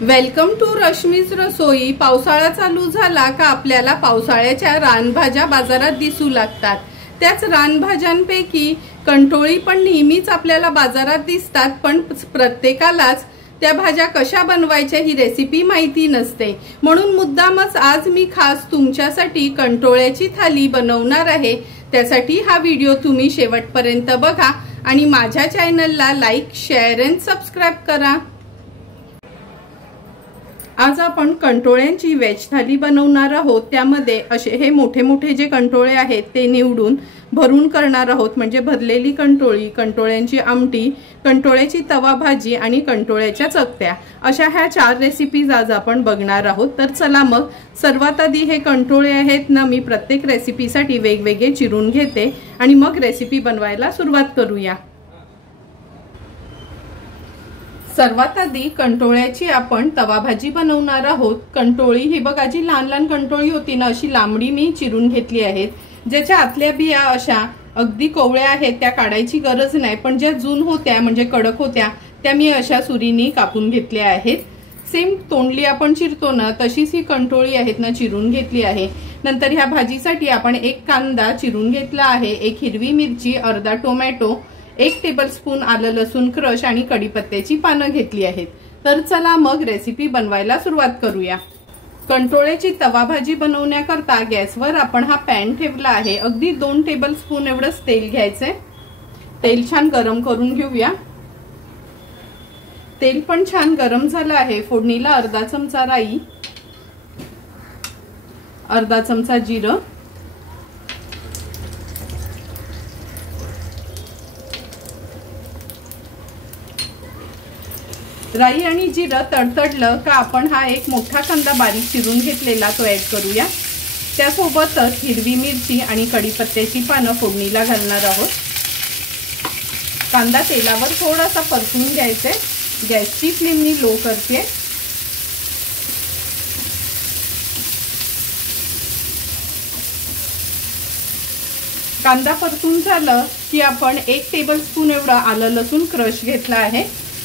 Welcome to Rashmi's रसोई। पावसाळा चालू झाला का आपल्याला पावसाळ्याच्या रानभाज्या बाजारात दिसू लागतात। त्याच रानभाज्यांपैकी कंटोळी पण नेहमीच आपल्याला बाजारात दिसतात, पण प्रत्येकालाच त्या भाज्या कशा बनवायच्या ही रेसिपी माहिती नसते। म्हणून मुद्दामच आज मी खास तुमच्यासाठी कंटोळ्याची थाली बनवणार आहे। त्यासाठी हा व्हिडिओ तुम्ही शेवटपर्यंत बघा आणि माझ्या चॅनलला लाईक, शेअर आणि सबस्क्राइब करा। आज आपण कंटोळ्यांची वेज थाली बनवणार आहोत। त्यामध्ये असे हे मोठे मोठे जे कंटोळे आहेत ते निवडून भरून करणार आहोत, म्हणजे भरलेली कंटोळी, कंटोळ्यांची आमटी, कंटोळ्याची तवा भाजी आणि कंटोळ्याच्या चकत्या, अशा ह्या 4 रेसिपीज आज आपण बघणार आहोत। तर चला मग सर्वात आधी हे कंटोळे आहेत ना, मी प्रत्येक रेसिपीसाठी वेगवेगळे चिरून घेते आणि मग रेसिपी बनवायला सुरुवात करूया। सर्वात आधी कंटोळ्याची आपण तवा भाजी बनवणार आहोत। कंटोळी ही बघा, जी लहान लहान कंटोळी होती ना, अशी लांबडी मी चिरून घेतली आहेत। ज्याच्या आतल्या बिया अशा अगदी कोवळ्या आहेत त्या काढायची गरज नाही, पण ज्या जून होत्या म्हणजे कडक होत्या त्या मी अशा सुरीने कापून घेतल्या आहेत। सेम तोंडली आपण चिरतो ना तशीच ही कंटोळी आहेत ना चिरून घेतली आहे। नंतर ह्या भाजीसाठी आपण 1 कांदा चिरून घेतला आहे, 1 हिरवी मिरची, अर्धा टोमॅटो, 1 टेबलस्पून आलं लसूण क्रश आणि कढीपत्त्याची पानं घेतली आहेत। तर चला मग रेसिपी बनवायला सुरुवात करूया। कंटोळ्याची तवा भाजी बनवण्याकरता गॅसवर आपण हा पॅन ठेवला आहे। अगदी 2 टेबलस्पून एवढंच तेल घ्यायचंय। तेल छान गरम करून घेऊया। तेल पण छान गरम झालं आहे। फोडणीला अर्धा चमचा राई, अर्धा चमचा जिरं, राई आणि जिरं तडतडलं का आपण हा 1 मोठा कांदा बारीक चिरून घेतलेला तो ऍड करूया। त्यासोबतच हिरवी मिरची आणि कढीपत्त्याची पानं फोडणीला घालणार आहोत। कांदा तेलावर थोडासा परतून घ्यायचा। गॅसची फ्लेम मी लो करते। कांदा परतून झालं की आपण 1 टेबलस्पून एवढा आलं लसूण क्रश घेतला आहे।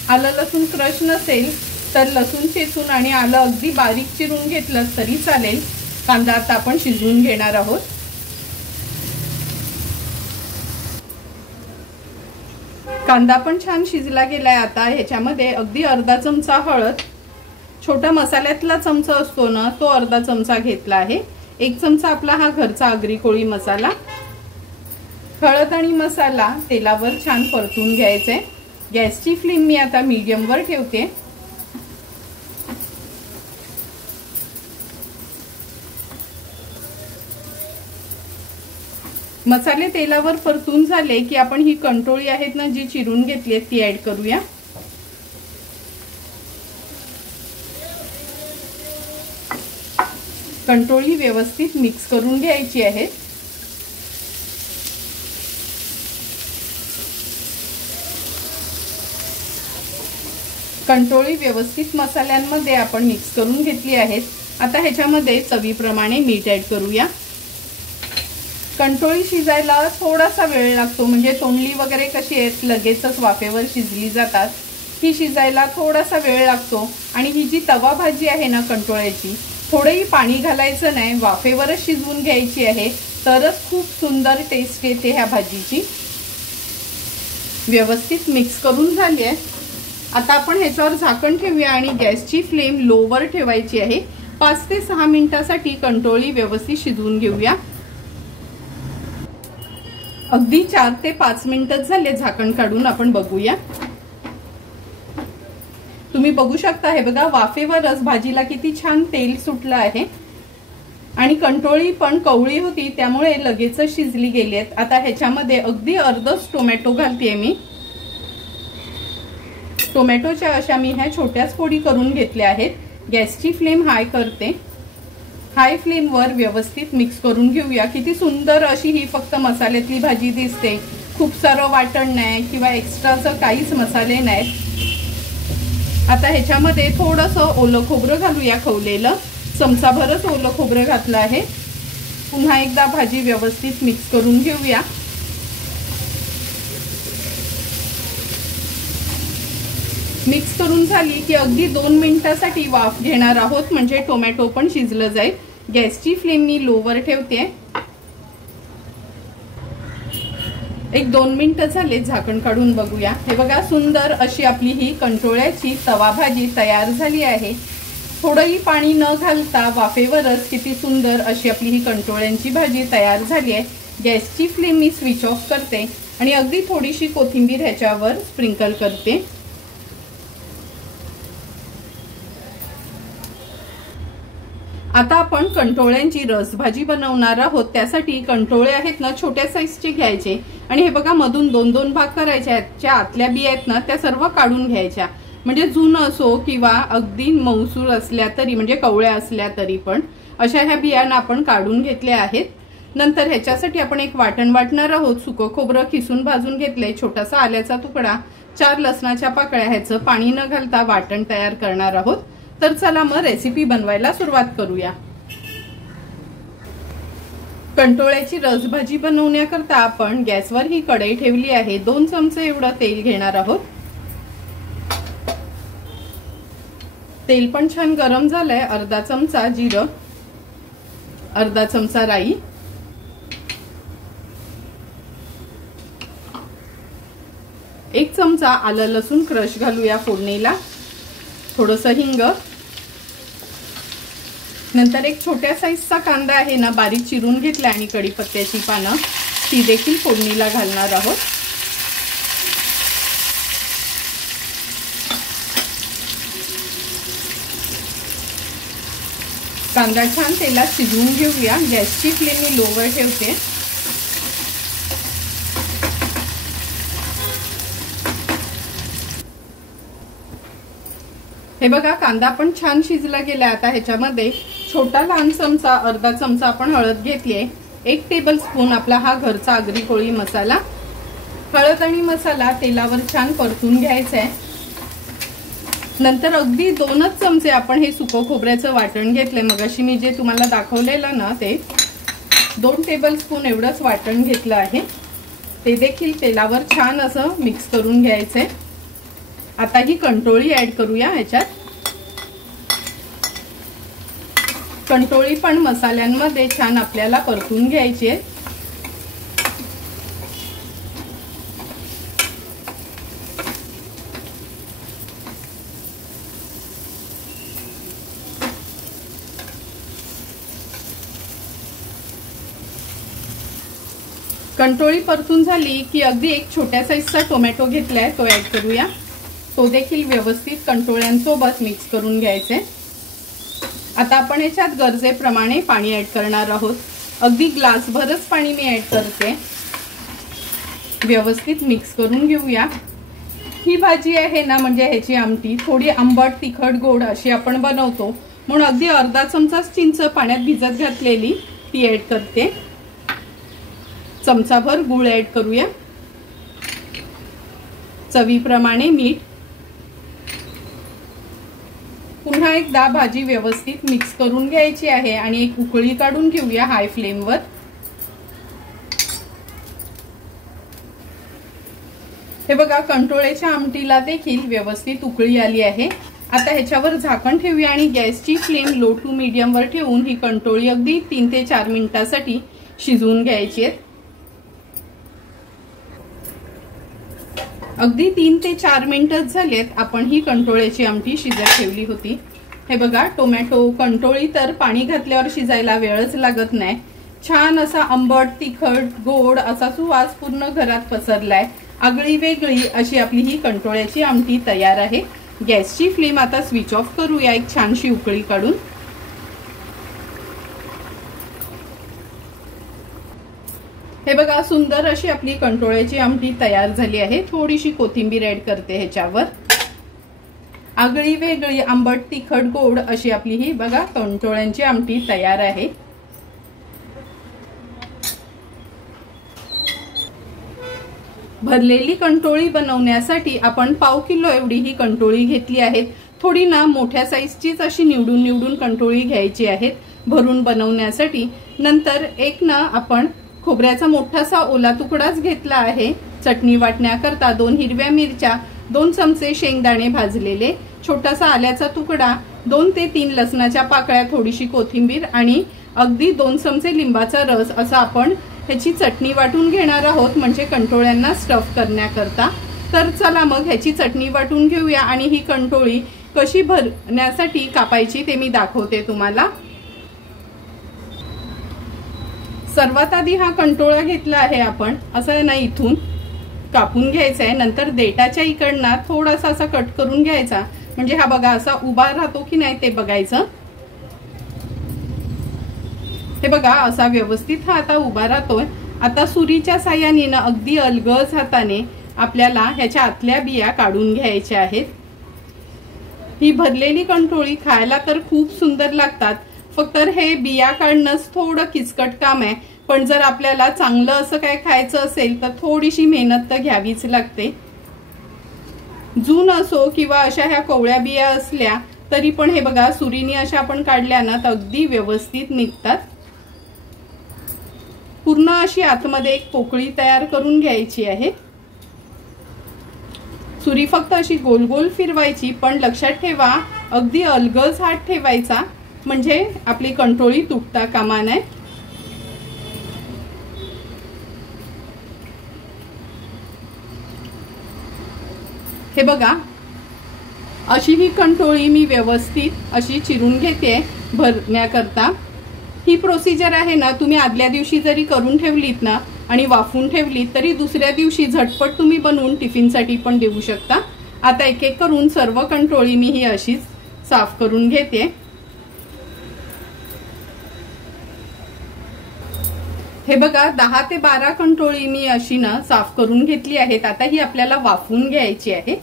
आलं लसूण क्रश नसेल तर लसूण चेचून आणि आलं अगदी बारीक चिरून घेतलं तरी चालेल। कांदा आता आपण शिजवून घेणार आहोत। कांदा पण छान शिजला गेलाय। आता ह्याच्यामध्ये अगदी अर्धा चमचा हळद, छोटा मसाल्यातला चमचा असतो ना तो अर्धा चमचा घेतला आहे। 1 चमचा आपला हा घरचा आगरी कोळी मसाला। हळद आणि मसाला तेलावर छान परतून घ्यायचे। गॅसची फ्लेम मी आता मीडियम वर ठेवते। मसाले तेलावर परतून झाले की आपण ही कंटोळी आहेत ना जी चिरून घेतली ती ऍड करूया। कंटोळी व्यवस्थित मिक्स करून घ्यायची आहे। कंटोळी व्यवस्थित मसाल्यांमध्ये आपण मिक्स करून घेतली आहेत। आता ह्याच्यामध्ये चवीप्रमाणे मीठ ऍड करूया। कंटोळी शिजायला थोडासा वेळ लागतो, म्हणजे तोंडली वगैरे कशी आहेत लगेचच वाफेवर शिजली जातात, ही शिजायला थोडासा वेळ लागतो। आणि ही जी तवा भाजी आहे ना कंटोळ्याची, थोडंही पाणी घालायचं नाही, वाफेवरच शिजवून घ्यायची आहे, तरच खूप सुंदर टेस्ट येते ह्या भाजीची। व्यवस्थित मिक्स करून झाली आहे। आता आपण ह्याच्यावर झाकण ठेवूया आणि गॅसची फ्लेम लो वर ठेवायची आहे। 5 ते 6 मिनिटांसाठी कंटोळी व्यवस्थित शिजवून घेऊया। अगदी 4 ते 5 मिनिटं झाले, झाकण काढून आपण बघूया। तुम्ही बघू शकता, हे बघा वाफेवरच भाजीला किती छान तेल सुटलं आहे आणि कंटोळी पण कवळी होती त्यामुळे लगेचच शिजली गेली आहेत। आता ह्याच्यामध्ये अगदी अर्धच टोमॅटो घालतेय मी। टोमॅटोच्या अशा मी ह्या छोट्याच फोडी करून घेतल्या आहेत। गॅसची फ्लेम हाय करते। हाय फ्लेम वर व्यवस्थित मिक्स करून घेऊया। किती सुंदर अशी ही फक्त मसाल्यातली भाजी दिसते, खूप सारं वाटण नाही किंवा एक्स्ट्राचं काहीच मसाले नाहीत। आता ह्याच्यामध्ये थोडंसं ओलं खोबरं घालूया, खवलेलं चमचाभरच ओलं खोबरं घातलं आहे। पुन्हा एकदा भाजी व्यवस्थित मिक्स करून घेऊया। मिक्स करून झाली की अगदी 2 मिनिटांसाठी वाफ घेणार आहोत, म्हणजे टोमॅटो पण शिजलं जाईल। गॅसची फ्लेम मी लोवर ठेवते। 1-2 मिनिटं झाले, झाकण काढून बघूया। हे बघा, सुंदर अशी आपली ही कंटोळ्याची तवा भाजी तयार झाली आहे। थोडंही पाणी न घालता वाफेवरच किती सुंदर अशी आपली ही कंटोळ्यांची भाजी तयार झाली आहे। गॅसची फ्लेम मी स्विच ऑफ करते आणि अगदी थोडीशी कोथिंबीर ह्याच्यावर स्प्रिंकल करते। आता आपण कंटोळ्यांची रसभाजी बनवणार आहोत। त्यासाठी कंटोळे आहेत ना, छोट्या साईजचे घ्यायचे आणि हे बघा, मधून 2-2 भाग करायचे आहेत। ज्या आतल्या बिया आहेत ना, त्या सर्व काढून घ्यायच्या, म्हणजे जुन असो किंवा अगदी मौसूर असल्या तरी, म्हणजे कवळ्या असल्या तरी पण अशा ह्या बियांना आपण काढून घेतल्या आहेत। नंतर ह्याच्यासाठी आपण एक वाटण वाटणार आहोत। सुकं खोबरं किसून भाजून घेतले, छोटासा आल्याचा तुकडा, 4 लसणाच्या पाकळ्या, ह्याचं पाणी न घालता वाटण तयार करणार आहोत। तर चला मग रेसिपी बनवायला सुरुवात करूया। कंटोळ्याची रसभाजी बनवण्याकरता आपण गॅसवर ही कढई ठेवली आहे। 2 चमचे एवढं तेल घेणार आहोत। तेल पण छान गरम झालंय। अर्धा चमचा जिरं, अर्धा चमचा राई, एक चमचा आलं लसूण क्रश घालूया फोडणीला, थोडंसं हिंग, नंतर एक छोट्या साईजचा कांदा आहे ना, बारीक चिरून घेतला आणि कढीपत्त्याची पानं ती देखील फोडणीला घालणार आहोत। कांदा छान तेलात शिजवून घेऊया। गॅसची फ्लेम मी लोवर ठेवते। हे बघा, कांदा पण छान शिजला गेला। आता ह्याच्यामध्ये छोटा लहान चमचा, अर्धा चमचा आपण हळद घेतली आहे। 1 टेबलस्पून आपला हा घरचा आगरी कोळी मसाला। हळद आणि मसाला तेलावर छान परतून घ्यायचा आहे। नंतर अगदी 2च चमचे आपण हे सुकं खोबऱ्याचं वाटण घेतलंय। मगाशी मी जे तुम्हाला दाखवलेलं ना, ते 2 टेबलस्पून एवढंच वाटण घेतलं आहे। ते देखील तेलावर छान असं मिक्स करून घ्यायचंय। आता ही कंटोळी ऍड करूया ह्याच्यात। कंटोळी पण मसाल्यांमध्ये छान आपल्याला परतून घ्यायची आहे। कंटोळी परतून झाली की अगदी एक छोट्या साईजचा टोमॅटो घेतलाय, तो ऍड करूया। तो देखील व्यवस्थित कंटोळ्यांसोबत मिक्स करून घ्यायचे। आता आपण याच्यात गरजेप्रमाणे पाणी ऍड करणार आहोत। अगदी ग्लासभरच पाणी मी ऍड करते। व्यवस्थित मिक्स करून घेऊया। ही भाजी आहे ना, म्हणजे ह्याची आमटी थोडी आंबट तिखट गोड अशी आपण बनवतो, म्हणून अगदी अर्धा चमचा चिंच पाण्यात भिजत घातलेली ती ऍड करते। चमचाभर गूळ ऍड करूया, चवीप्रमाणे मीठ। पुन्हा एकदा भाजी व्यवस्थित मिक्स करून घ्यायची आहे आणि एक उकळी काढून घेऊया हाय फ्लेमवर। हे बघा, कंटोळ्याच्या आमटीला देखील व्यवस्थित उकळी आली आहे। आता ह्याच्यावर झाकण ठेवूया आणि गॅसची फ्लेम लो टू मीडियम वर ठेवून ही कंटोळी अगदी 3 ते 4 मिनिटांसाठी शिजवून घ्यायची आहे। अगदी 3 ते 4 मिनिटच झालेत, आपण ही कंटोळ्याची आमटी शिजत ठेवली होती। हे बघा, टोमॅटो कंटोळी तर पाणी घातल्यावर शिजायला वेळच लागत नाही। छान असा आंबट तिखट गोड असा सुवास पूर्ण घरात पसरलाय। आगळी वेगळी अशी आपली ही कंटोळ्याची आमटी तयार आहे। गॅसची फ्लेम आता स्विच ऑफ करूया एक छानशी उकळी काढून। हे बघा, सुंदर अशी आपली कंटोळ्याची आमटी तयार झाली आहे। थोडीशी कोथिंबीर ऍड करते ह्याच्यावर। आगळी वेगळी आंबट तिखट गोड अशी आपली ही बघा कंटोळ्यांची आमटी तयार आहे। भरलेली कंटोळी बनवण्यासाठी आपण पाव किलो एवढी ही कंटोळी घेतली आहे। थोडी ना मोठ्या साईजचीच अशी निवडून कंटोळी घ्यायची आहेत भरून बनवण्यासाठी। नंतर एक ना आपण खोबऱ्याचा मोठासा ओला तुकडाच घेतला आहे चटणी वाटण्याकरता। 2 हिरव्या मिरच्या, 2 चमचे शेंगदाणे भाजलेले, छोटासा आल्याचा तुकडा, 2 ते 3 लसणाच्या पाकळ्या, थोडीशी कोथिंबीर आणि अगदी 2 चमचे लिंबाचा रस असं आपण ह्याची चटणी वाटून घेणार आहोत, म्हणजे कंटोळ्यांना स्टफ करण्याकरता। तर चला मग ह्याची चटणी वाटून घेऊया आणि ही कंटोळी कशी भरण्यासाठी कापायची ते मी दाखवते तुम्हाला। सर्वात आधी हा कंटोळा घेतला आहे आपण, असं ना इथून कापून घ्यायचा आहे, नंतर देठाच्या इकडनं थोडासा असा कट करून घ्यायचा, म्हणजे हा बघा असा उभा राहतो की नाही ते बघायचं। हे बघा असा व्यवस्थित हा आता उभा राहतोय। आता सुरीच्या साहाय्याने ना अगदी अलगद हाताने आपल्याला ह्याच्या आतल्या बिया काढून घ्यायच्या आहेत। ही भरलेली कंटोळी खायला तर खूप सुंदर लागतात, फक्त हे बिया काढणंच थोडं किचकट काम आहे, पण जर आपल्याला चांगलं असं काय खायचं असेल तर थोडीशी मेहनत तर घ्यावीच लागते। जून असो किंवा अशा ह्या कोवळ्या बिया असल्या तरी पण हे बघा सुरीने अशा आपण काढल्या ना तर अगदी व्यवस्थित निघतात। पूर्ण अशी आतमध्ये एक पोकळी तयार करून घ्यायची आहे। सुरी फक्त अशी गोल गोल फिरवायची, पण लक्षात ठेवा अगदी अलगद हात ठेवायचा, म्हणजे आपली कंटोळी तुटता कामा नये। हे बघा अशी ही कंटोळी मी व्यवस्थित अशी चिरून घेते भरण्याकरता। ही प्रोसिजर आहे ना तुम्ही आदल्या दिवशी जरी करून ठेवलीत ना आणि वाफून ठेवलीत तरी दुसऱ्या दिवशी झटपट तुम्ही बनवून टिफिनसाठी पण देऊ शकता। आता एक एक करून सर्व कंटोळी मी ही अशीच साफ करून घेते। हे बघा 10 ते 12 कंटोळी मी अशी ना साफ करून घेतली आहेत। आता ही आपल्याला वाफवून घ्यायची आहे।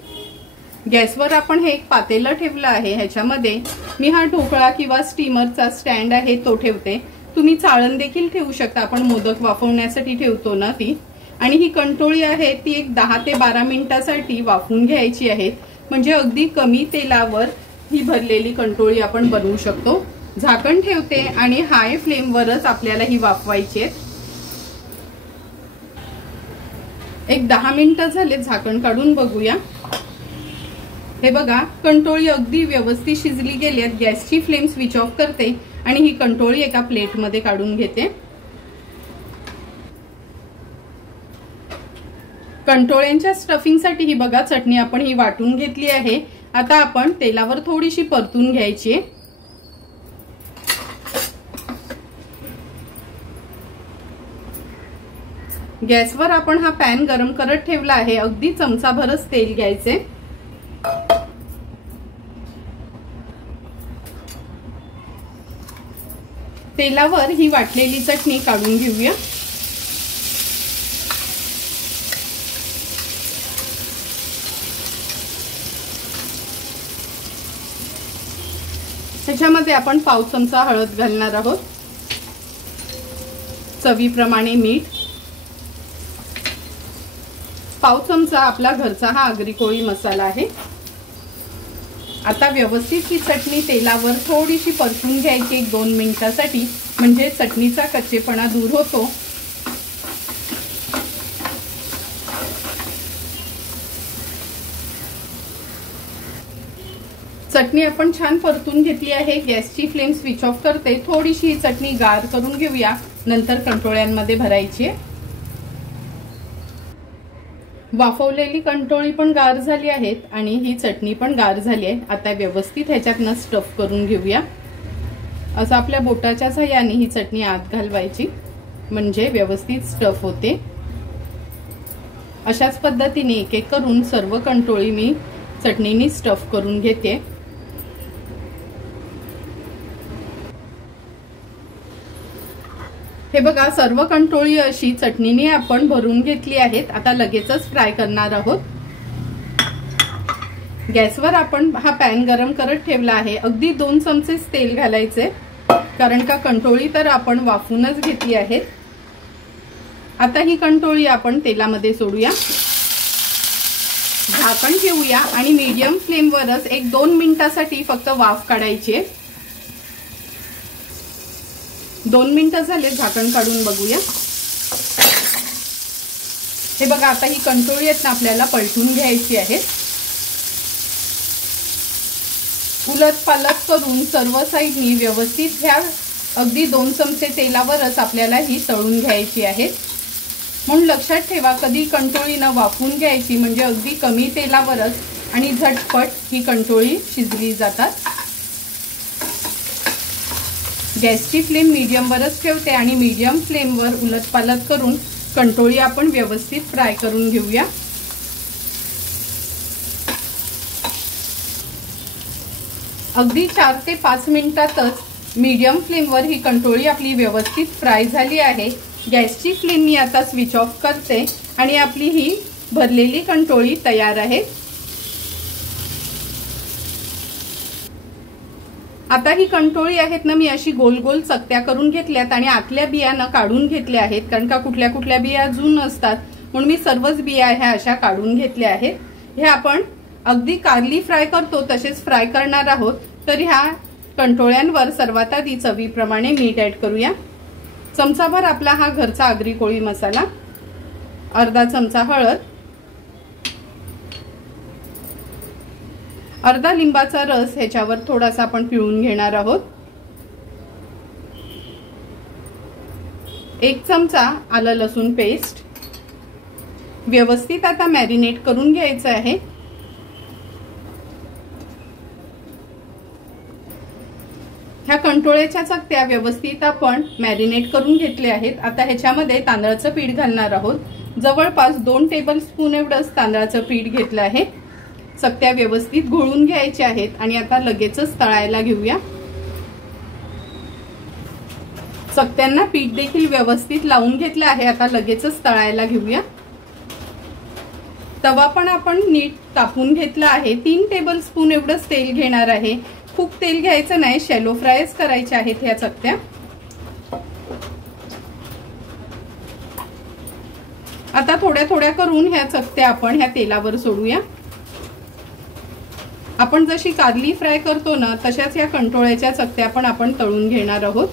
गॅसवर आपण हे एक पातेलं ठेवलं आहे, ह्याच्यामध्ये मी हा ढोकळा किंवा स्टीमरचा स्टँड आहे तो ठेवते। तुम्ही चाळण देखील ठेवू शकता, आपण मोदक वाफवण्यासाठी ठेवतो ना ती। आणि ही कंटोळी आहे ती एक 10 ते 12 मिनिटासाठी वाफवून घ्यायची आहे, म्हणजे अगदी कमी तेलावर ही भरलेली कंटोळी आपण बनवू शकतो। झाकण ठेवते आणि हाय फ्लेमवरच आपल्याला ही वाफवायची आहे। एक 10 मिनिटं झाले, झाकण काढून बघूया। हे बघा कंटोळी अगदी व्यवस्थित शिजली गेली आहे। गॅसची फ्लेम स्विच ऑफ करते आणि ही कंटोळी एका प्लेटमध्ये काढून घेते। कंटोळ्यांच्या स्टफिंगसाठी ही बघा चटणी आपण ही वाटून घेतली आहे। आता आपण तेलावर थोडीशी परतून घ्यायची आहे। गॅसवर आपण हा पॅन गरम करत ठेवला आहे, अगदी चमचाभरच तेल घ्यायचे। तेलावर ही वाटलेली चटणी काढून घेऊया। त्याच्यामध्ये आपण पाव चमचा हळद घालणार आहोत, चवीप्रमाणे मीठ, पाव चमचा आपला घरचा हा आगरी कोळी मसाला आहे। आता व्यवस्थित ही चटणी तेलावर थोडीशी परतून घ्यायची 1-2 मिनिटासाठी, म्हणजे चटणीचा कच्चेपणा दूर होतो। चटणी आपण छान परतून घेतली आहे। गॅसची फ्लेम स्विच ऑफ करते, थोडीशी ही चटणी गार करून घेऊया, नंतर कंटोळ्यांमध्ये भरायची आहे। वाफवलेली कंटोळी पण गार झाली आहेत आणि ही चटणी पण गार झाली आहे। आता व्यवस्थित ह्याच्यातनं स्टफ करून घेऊया। असं आपल्या बोटाच्या सहाय्याने ही चटणी आत घालवायची, म्हणजे व्यवस्थित स्टफ होते। अशाच पद्धतीने एक एक करून सर्व कंटोळी मी चटणीने स्टफ करून घेते। हे बघा सर्व कंटोळी अशी चटणीने आपण भरून घेतली आहेत। आता लगेचच फ्राय करणार आहोत। गॅसवर आपण हा पॅन गरम करत ठेवला आहे, अगदी 2 चमचेच तेल घालायचे, कारण का कंटोळी तर आपण वाफूनच घेतली आहे। आता ही कंटोळी आपण तेलामध्ये सोडूया, झाकण ठेवूया आणि मीडियम फ्लेमवरच 1-2 मिनिटासाठी फक्त वाफ काढायची आहे। 2 मिनिटं झाले, झाकण काढून बघूया। हे बघा आता ही कंटोळी आहेत ना आपल्याला पलटून घ्यायची आहे। उलटपालट करून सर्व साईडनी व्यवस्थित ह्या अगदी 2 चमचे तेलावरच आपल्याला ही तळून घ्यायची आहेत। म्हणून लक्षात ठेवा, कधी कंटोळीनं वाफवून घ्यायची म्हणजे अगदी कमी तेलावरच आणि झटपट ही कंटोळी शिजली जातात। गॅसची फ्लेम मीडियमवरच ठेवते आणि मीडियम फ्लेमवर उलटपालट करून कंटोळी आपण व्यवस्थित फ्राय करून घेऊया। अगदी 4 ते 5 मिनिटातच मीडियम फ्लेमवर ही कंटोळी आपली व्यवस्थित फ्राय झाली आहे। गॅसची फ्लेम मी आता स्विच ऑफ करते आणि आपली ही भरलेली कंटोळी तयार आहे। आता ही कंटोळी आहेत ना, मी अशी गोल गोल चकत्या करून घेतल्यात आणि आतल्या बिया ना काढून घेतल्या आहेत, कारण का कुठल्या कुठल्या बिया अजून असतात, म्हणून मी सर्वच बिया ह्या अशा काढून घेतल्या आहेत। हे आपण अगदी कारली फ्राय करतो तसेच फ्राय करणार आहोत। तर ह्या कंटोळ्यांवर सर्वात आधी चवीप्रमाणे मीठ ऍड करूया। चमचाभर आपला हा घरचा आगरी कोळी मसाला, अर्धा चमचा हळद, अर्धा लिंबाचा रस ह्याच्यावर थोडासा आपण पिळून घेणार आहोत, 1 चमचा आलं लसूण पेस्ट। व्यवस्थित आता मॅरिनेट करून घ्यायचं आहे। ह्या कंटोळ्याच्या चकत्या व्यवस्थित आपण मॅरिनेट करून घेतले आहेत। आता ह्याच्यामध्ये तांदळाचं पीठ घालणार आहोत। जवळपास 2 टेबलस्पून एवढंच तांदळाचं पीठ घेतलं आहे। चकत्या व्यवस्थित घोळून घ्यायच्या आहेत आणि आता लगेचच तळायला घेऊया। चकत्यांना पीठ देखील व्यवस्थित लावून घेतलं आहे। आता लगेचच तळायला घेऊया। तवा पण आपण नीट तापून घेतला आहे। 3 टेबलस्पून एवढंच तेल घेणार आहे। खूप तेल घ्यायचं नाही, शॅलो फ्रायच करायच्या आहेत ह्या चकत्या। आता थोड्या थोड्या करून ह्या चकत्या आपण ह्या तेलावर सोडूया। आपण जशी कारली फ्राय करतो ना, तशाच या कंटोळ्याच्या चकत्या पण आपण तळून घेणार आहोत।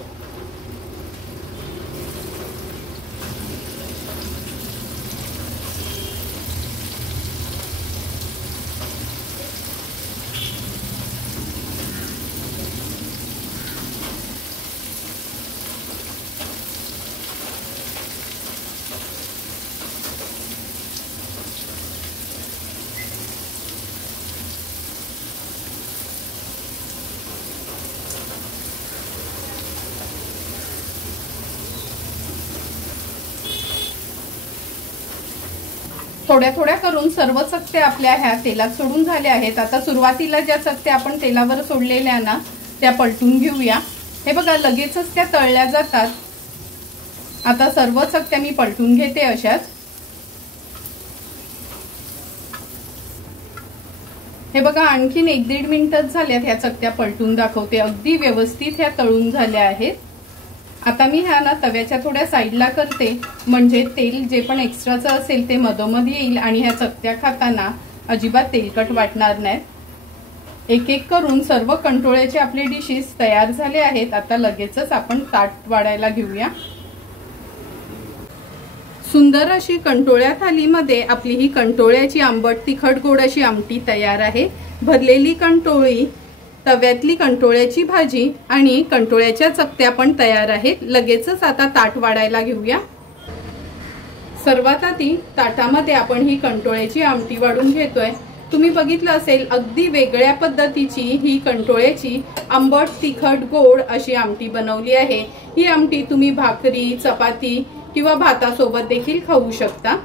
थोड्या थोड्या करून सर्व चकत्या आपल्या ह्या तेलात सोडून झाल्या आहेत। आता सुरुवातीला ज्या चकत्या आपण तेलावर सोडलेल्या ना, त्या पलटून घेऊया। हे बघा, लगेचच त्या तळल्या जातात। आता सर्व चकत्या मी पलटून घेते अशाच। हे बघा, आणखीन 1-1.5 मिनिटच झाल्यात ह्या चकत्या पलटून दाखवते। अगदी व्यवस्थित ह्या तळून झाल्या आहेत। आता मी ह्या ना तव्याच्या थोड्या साईडला करते, म्हणजे तेल जे पण एक्स्ट्राचं असेल ते मधोमध येईल आणि ह्या चकत्या खाताना अजिबात तेलकट वाटणार नाहीत। एक एक करून सर्व कंटोळ्याचे आपले डिशेस तयार झाले आहेत। आता लगेचच आपण ताट वाढायला घेऊया। सुंदर अशी कंटोळ्या थालीमध्ये आपली ही कंटोळ्याची आंबट तिखट गोड अशी आमटी तयार आहे। भरलेली कंटोळी, तव्यातली कंटोळ्याची भाजी आणि कंटोळ्याच्या चकत्या पण तयार आहेत। लगेचच आता ताट वाढायला घेऊया। सर्वात आधी ताटामध्ये आपण ही कंटोळ्याची आमटी वाढून घेतोय। तुम्ही बघितलं असेल, अगदी वेगळ्या पद्धतीची ही कंटोळ्याची आंबट तिखट गोड अशी आमटी बनवली आहे। ही आमटी तुम्ही भाकरी, चपाती किंवा भातासोबत देखील खाऊ शकता।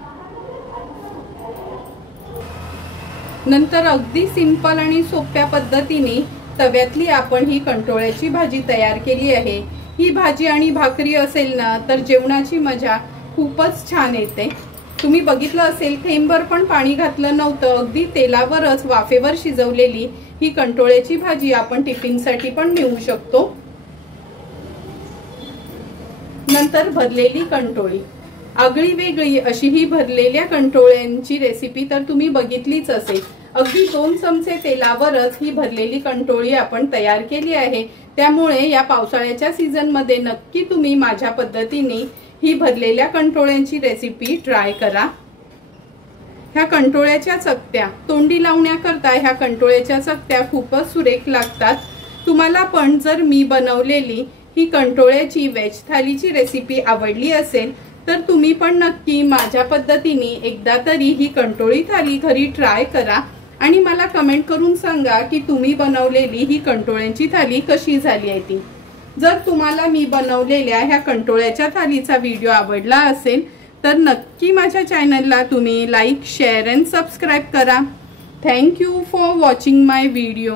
नंतर अगदी सिंपल आणि सोप्या पद्धतीने तव्यातली आपण ही कंटोळ्याची भाजी तयार केली आहे। ही भाजी आणि भाकरी असेल ना, तर जेवणाची मजा खूपच छान येते। तुम्ही बघितलं असेल, थेंबभर पण पाणी घातलं नव्हतं, अगदी तेलावरच वाफेवर शिजवलेली ही कंटोळ्याची भाजी आपण टिफिनसाठी पण नेऊ शकतो। नंतर भरलेली कंटोळी, आगळी वेगळी अशी ही भरलेल्या कंटोळ्यांची रेसिपी तर तुम्ही बघितलीच असेल। अगदी 2 चमचे तेलावरच ही भरलेली कंटोळी आपण तयार केली आहे। त्यामुळे या पावसाळ्याच्या सीझन मध्ये नक्की तुम्ही माझ्या पद्धतीने ही भरलेल्या कंटोळ्यांची रेसिपी ट्राय करा। ह्या कंटोळ्याच्या चकत्या तोंडी लावण्याकरता ह्या कंटोळ्याच्या चकत्या खूपच सुरेख लागतात। तुम्हाला पण जर मी बनवलेली ही कंटोळ्याची व्हेज थालीची रेसिपी आवडली असेल तर तुम्ही पण नक्की माझ्या पद्धतीने एकदा तरी ही कंटोळी थाली घरी ट्राय करा आणि मला कमेंट करून सांगा की तुम्ही बनवलेली ही कंटोळ्यांची थाली कशी झाली आहे ती। जर तुम्हाला मी बनवलेल्या ह्या कंटोळ्याच्या थालीचा व्हिडिओ आवडला असेल तर नक्की माझ्या चॅनलला तुम्ही लाईक, शेअर अँड सबस्क्राईब करा। Thank you for watching my video.